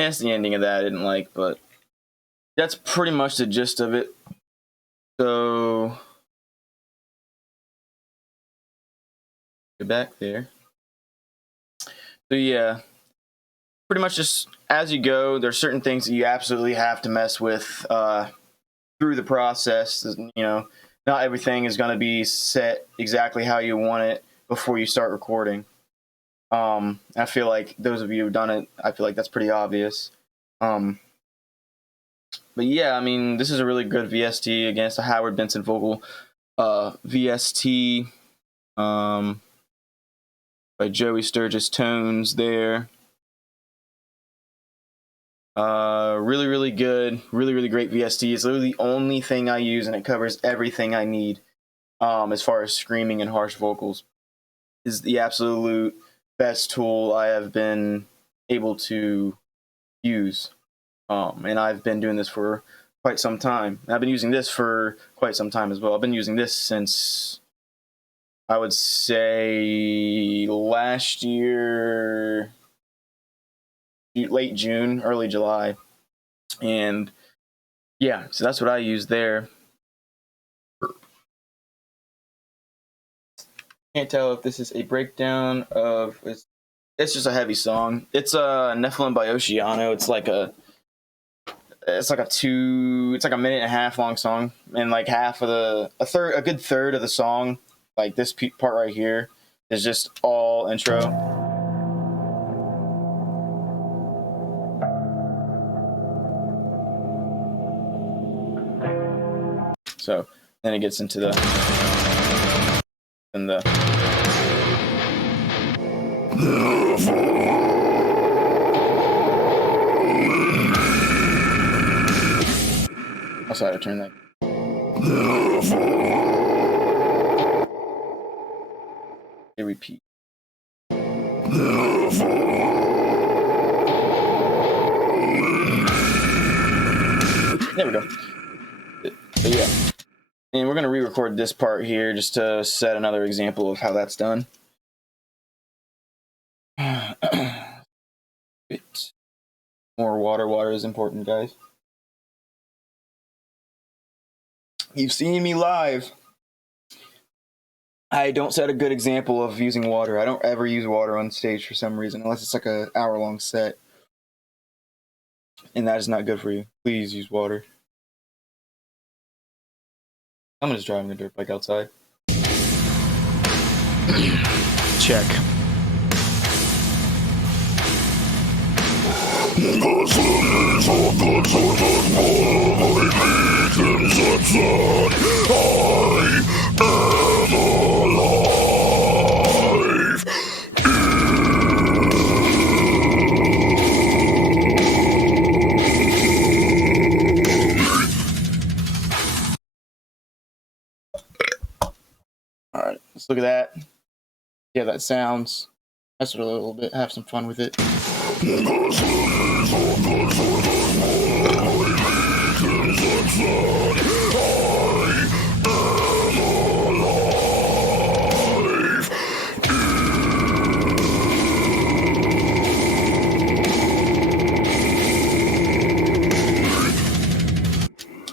That's the ending of that I didn't like, but that's pretty much the gist of it. So get back there. So yeah, pretty much just as you go, there's certain things that you absolutely have to mess with through the process. You know, not everything is going to be set exactly how you want it before you start recording. I feel like those of you who've done it, I feel like that's pretty obvious. But yeah, I mean, this is a really good VST against a Howard Benson vocal VST by Joey Sturgis Tones there. Really, really good. Really, really great VST. It's literally the only thing I use, and it covers everything I need as far as screaming and harsh vocals. Is the absolute best tool I have been able to use. And I've been doing this for quite some time. And I've been using this for quite some time as well. I've been using this since, I would say, last year, late June, early July. And yeah, so that's what I use there. Can't tell if this is a breakdown of, it's just a heavy song. It's Nephilim by Oceano. It's like a minute and a half long song, and like half of a good third of the song, like this part right here, is just all intro. So then it gets into the I'll try to turn that. Okay, repeat. There we go. But yeah. And we're going to re-record this part here just to set another example of how that's done. More water. Water is important, guys. You've seen me live. I don't set a good example of using water. I don't ever use water on stage for some reason, unless it's like an hour-long set. And that is not good for you. Please use water. I'm just driving a dirt bike outside. Check. Alright, let's look at that. Yeah, that sounds. Mess with it a little bit, have some fun with it.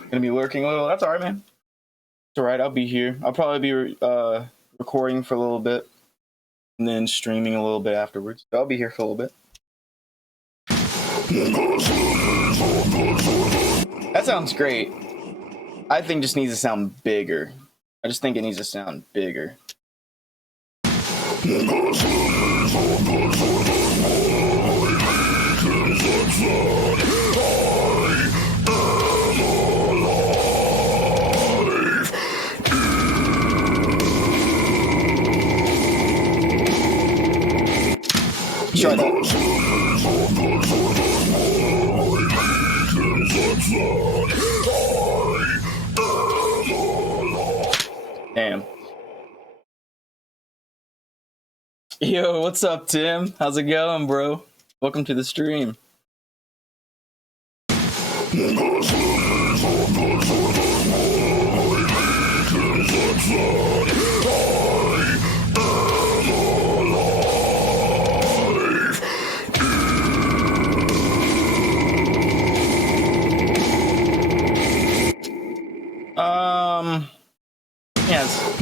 Gonna be lurking a little. That's alright, man. It's alright, I'll be here. I'll probably be recording for a little bit and then streaming a little bit afterwards. So I'll be here for a little bit. That sounds great. I think it just needs to sound bigger. I just think it needs to sound bigger. Try that. Damn. Yo, what's up, Tim? How's it going, bro? Welcome to the stream. Yes.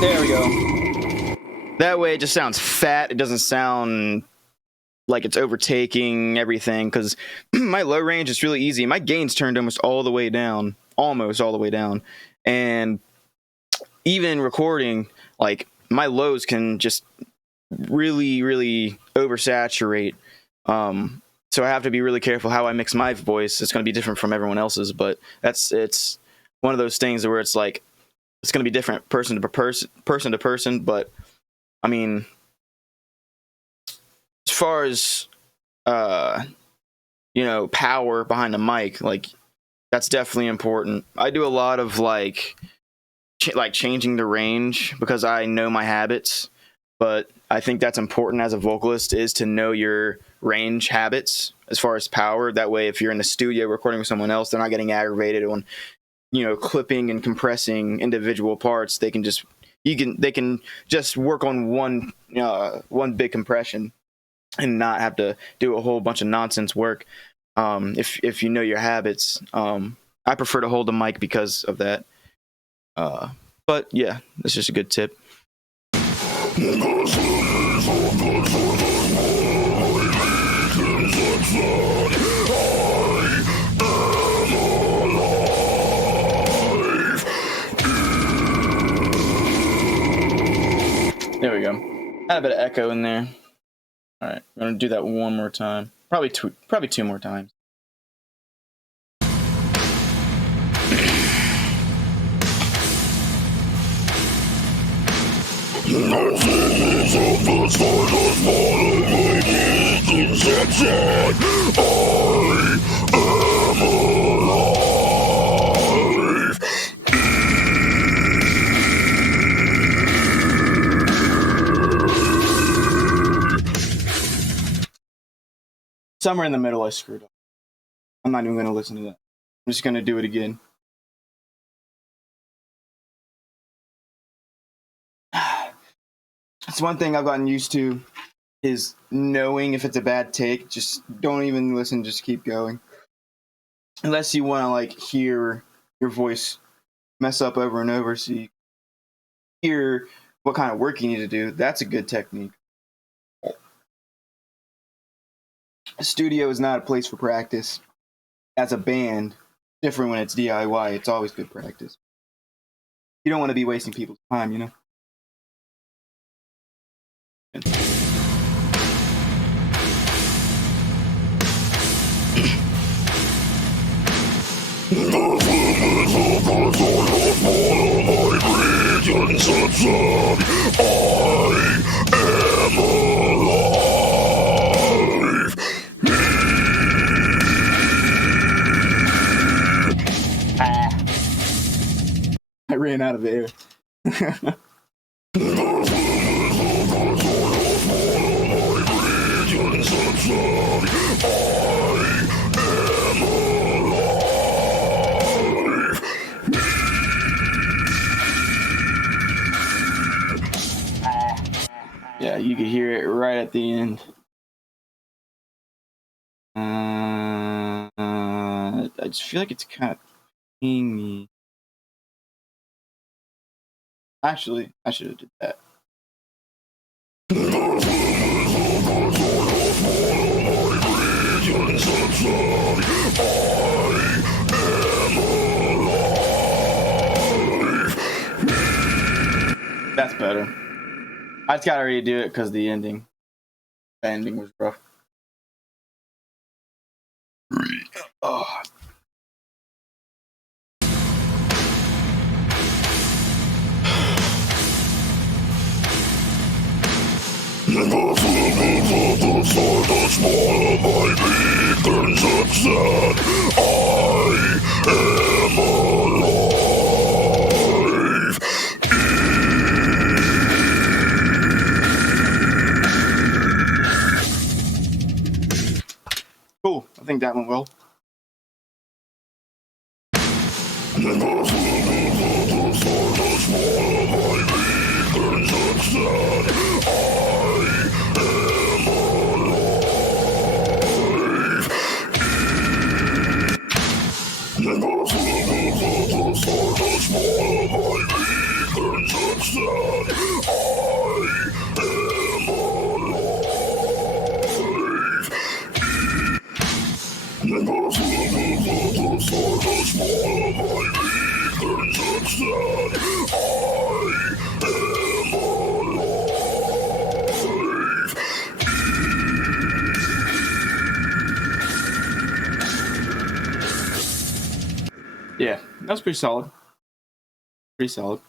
There we go. That way it just sounds fat. It doesn't sound like it's overtaking everything, because my low range is really easy. My gain's turned almost all the way down. And even recording, like, my lows can just really, really oversaturate. So I have to be really careful how I mix my voice. It's going to be different from everyone else's, but it's one of those things where it's like, it's going to be different person to person. But I mean, as far as power behind the mic, like, that's definitely important. I do a lot of like changing the range because I know my habits, but I think that's important as a vocalist, is to know your range habits as far as power. That way, if you're in the studio recording with someone else, they're not getting aggravated on clipping and compressing individual parts. They can just work on one big compression and not have to do a whole bunch of nonsense work. If you know your habits, I prefer to hold the mic because of that. But yeah, that's just a good tip. There we go. Had a bit of echo in there. All right, I'm gonna do that one more time. Probably two more times. Somewhere in the middle I screwed up. I'm not even going to listen to that. I'm just going to do it again. It's one thing I've gotten used to, is knowing if it's a bad take. Just don't even listen, just keep going. Unless you want to like hear your voice mess up over and over so you hear what kind of work you need to do. That's a good technique. A studio is not a place for practice. As a band, different when it's DIY, it's always good practice. You don't want to be wasting people's time, you know? I ran out of air. Yeah, you can hear it right at the end. I just feel like it's kind of pinging me. Actually, I should have did that. That's better. I just gotta redo it because the ending was rough. Oh. Cool. I think that went well. Yeah, that was pretty solid. Pretty solid.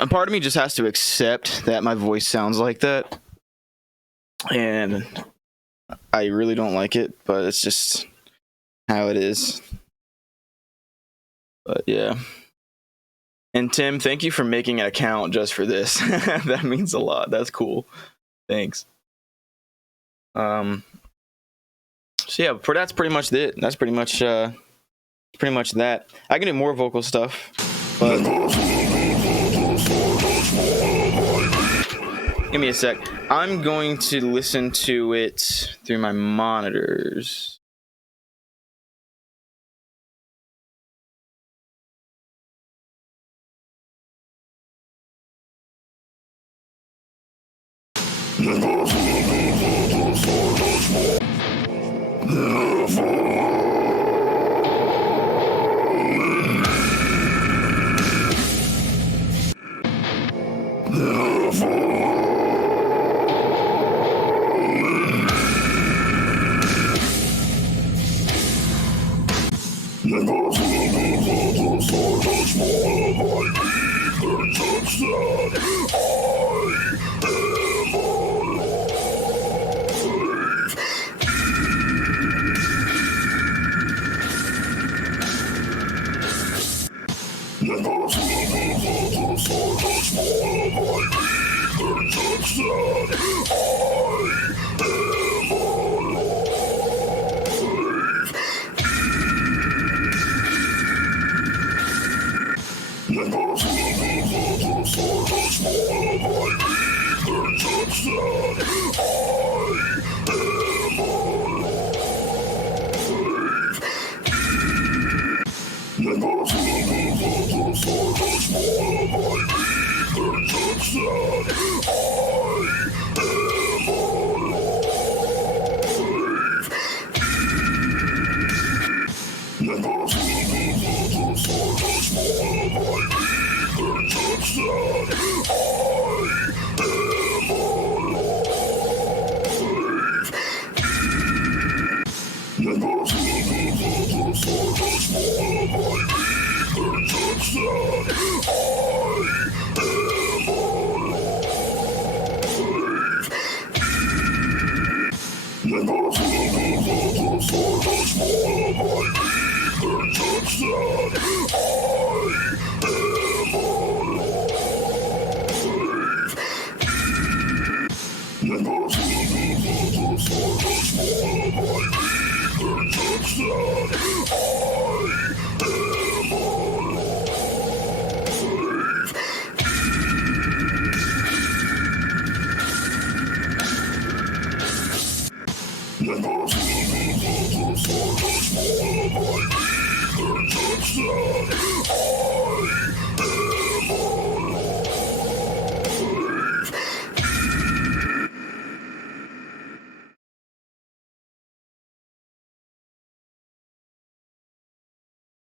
A part of me just has to accept that my voice sounds like that, and I really don't like it, but it's just how it is. But yeah. And Tim, thank you for making an account just for this. That means a lot. That's cool. Thanks. So yeah, that's pretty much it. That's pretty much that. I can do more vocal stuff, but give me a sec. I'm going to listen to it through my monitors.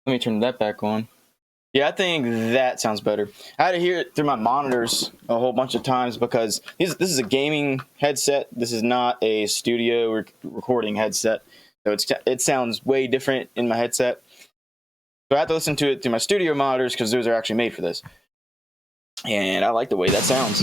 Let me turn that back on. Yeah, I think that sounds better. I had to hear it through my monitors a whole bunch of times because this is a gaming headset. This is not a studio recording headset. So it sounds way different in my headset. So I have to listen to it through my studio monitors because those are actually made for this. And I like the way that sounds.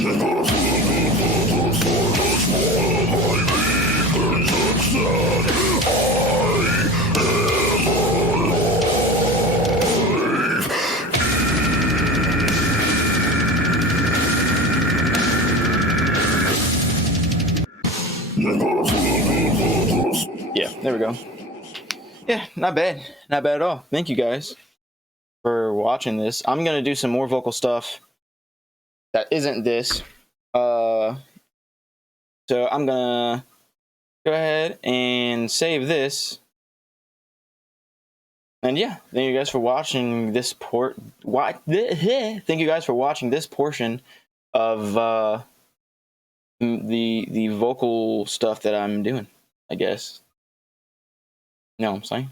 Yeah, there we go. Yeah, not bad. Not bad at all. Thank you guys for watching this. I'm going to do some more vocal stuff that isn't this. So I'm going to go ahead and save this. And yeah, thank you guys for watching this Thank you guys for watching this portion of the vocal stuff that I'm doing, I guess. You know what I'm saying?